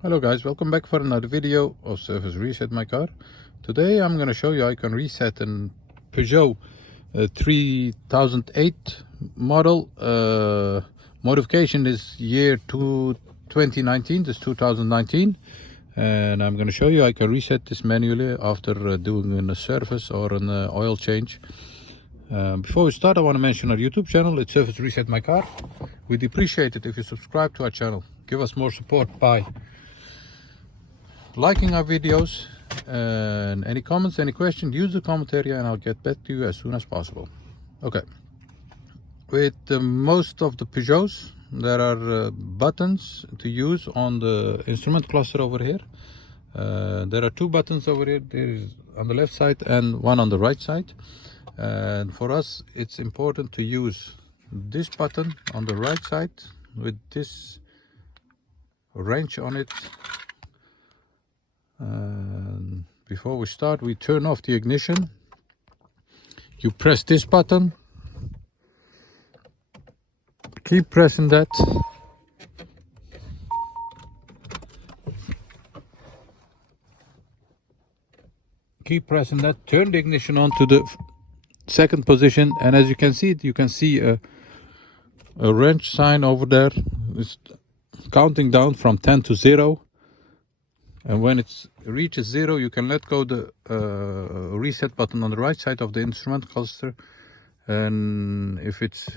Hello guys, welcome back for another video of Service Reset My Car. Today I'm going to show you how you can reset a Peugeot 3008 model. Modification is year 2019, this 2019, and I'm going to show you how you can reset this manually after doing a service or an oil change. Before we start, I want to mention our YouTube channel. It's Service Reset My Car. We'd appreciate it if you subscribe to our channel. Give us more support by liking our videos, and any comments, any questions, use the comment area and I'll get back to you as soon as possible. Okay, with most of the Peugeots there are buttons to use on the instrument cluster over here. There are two buttons over here. There is on the left side and one on the right side, and for us it's important to use this button on the right side with this wrench on it. Before we start, we turn off the ignition. You press this button, keep pressing that. Keep pressing that, turn the ignition on to the second position, and as you can see a wrench sign over there. It's counting down from 10 to 0. And when it reaches 0, you can let go the reset button on the right side of the instrument cluster. And if it's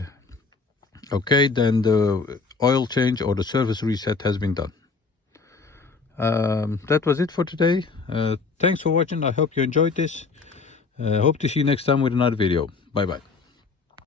okay, then the oil change or the service reset has been done. That was it for today. Thanks for watching. I hope you enjoyed this. Hope to see you next time with another video. Bye bye.